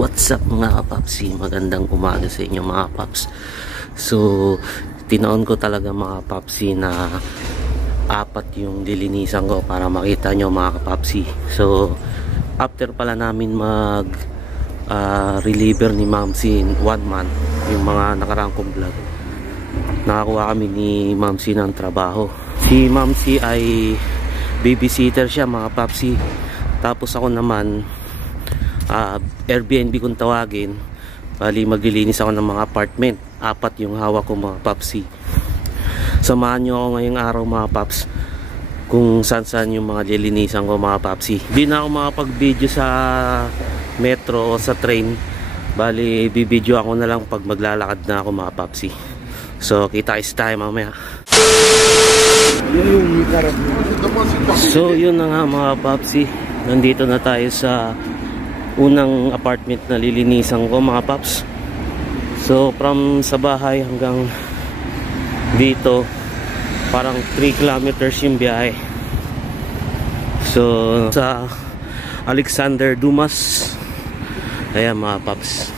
What's up mga kapapsi? Magandang umaga sa inyo mga paps. So, tinaon ko talaga mga kapapsi na apat yung lilinisan ko para makita nyo mga kapapsi. So, after pala namin mag reliever ni Mamsi in 1 month, yung mga nakarang kong vlog, nakakuha kami ni Mamsi ng trabaho. Si Mamsi ay babysitter siya mga papsi. Tapos ako naman Airbnb kung tawagin. Bali maglilinis ako ng mga apartment. 4 yung hawak ko mga papsi. Samahan nyo ako ngayong araw mga paps kung saan yung mga lilinisan ko mga papsi. Di na ako makapag video sa metro o sa train. Bali bibidyo ako na lang pag maglalakad na ako mga papsi. So kita is tayo mamaya. So yun na nga mga papsi, nandito na tayo sa unang apartment na lilinisan ko mga paps. So from sa bahay hanggang dito parang 3 kilometers yung biyahe. So sa Alexander Dumas, ayan mga paps.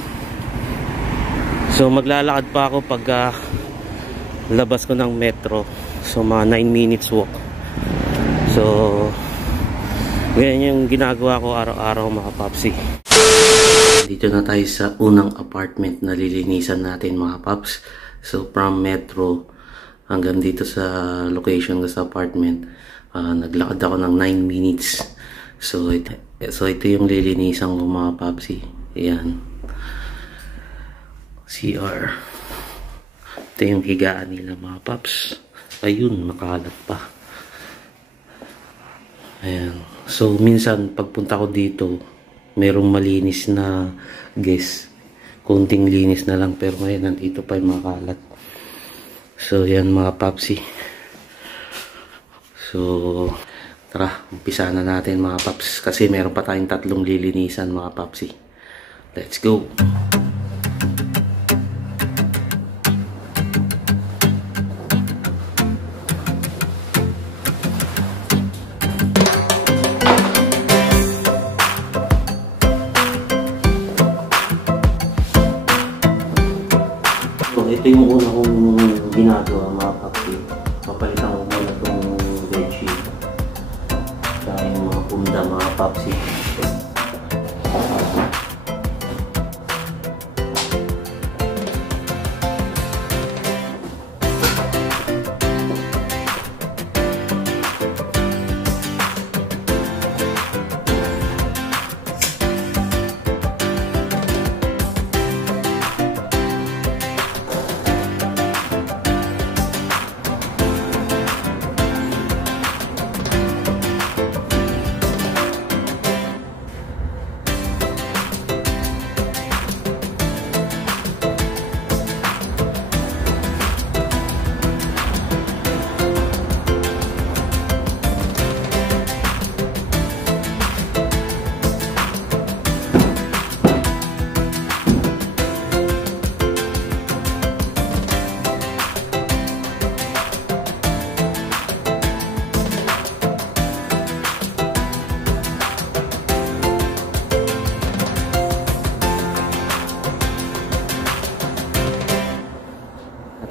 So maglalakad pa ako pagka labas ko ng metro. So mga 9 minutes walk. So ganyan yung ginagawa ko araw-araw mga papsi. Dito na tayo sa unang apartment na lilinisan natin mga paps. So from metro hanggang dito sa location ko sa apartment, naglakad ako ng 9 minutes. So ito yung lilinisan ko mga papsi. Ayan, CR. Ito yung higaan nila mga paps. Ayun, makalat pa. Ayan. So minsan pagpunta ko dito merong malinis na guest, konting linis na lang, pero ngayon nandito pa yung makalat. So yan mga papsi. So tara, umpisa na natin mga paps kasi meron pa tayong 3 lilinisan mga papsi. Let's go. Ito yung una kong ginagawa mga papsi. Papalitan ko muna itong bedsheet kaya yung mga punda mga papsi.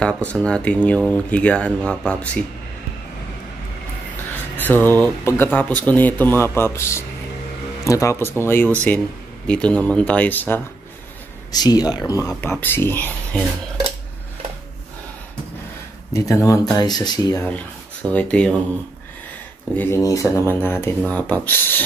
Tapos na natin yung higaan mga papsi. So pagkatapos ko na ito mga paps, natapos kong ayusin, dito naman tayo sa CR mga papsi. Ayan. Dito naman tayo sa CR. So ito yung lilinisan naman natin mga paps.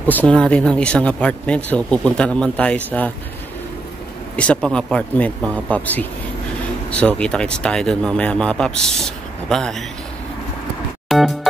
Natapos na natin ang isang apartment. So pupunta naman tayo sa isa pang apartment mga papsi. So kita-kits tayo doon mamaya mga paps. Bye bye.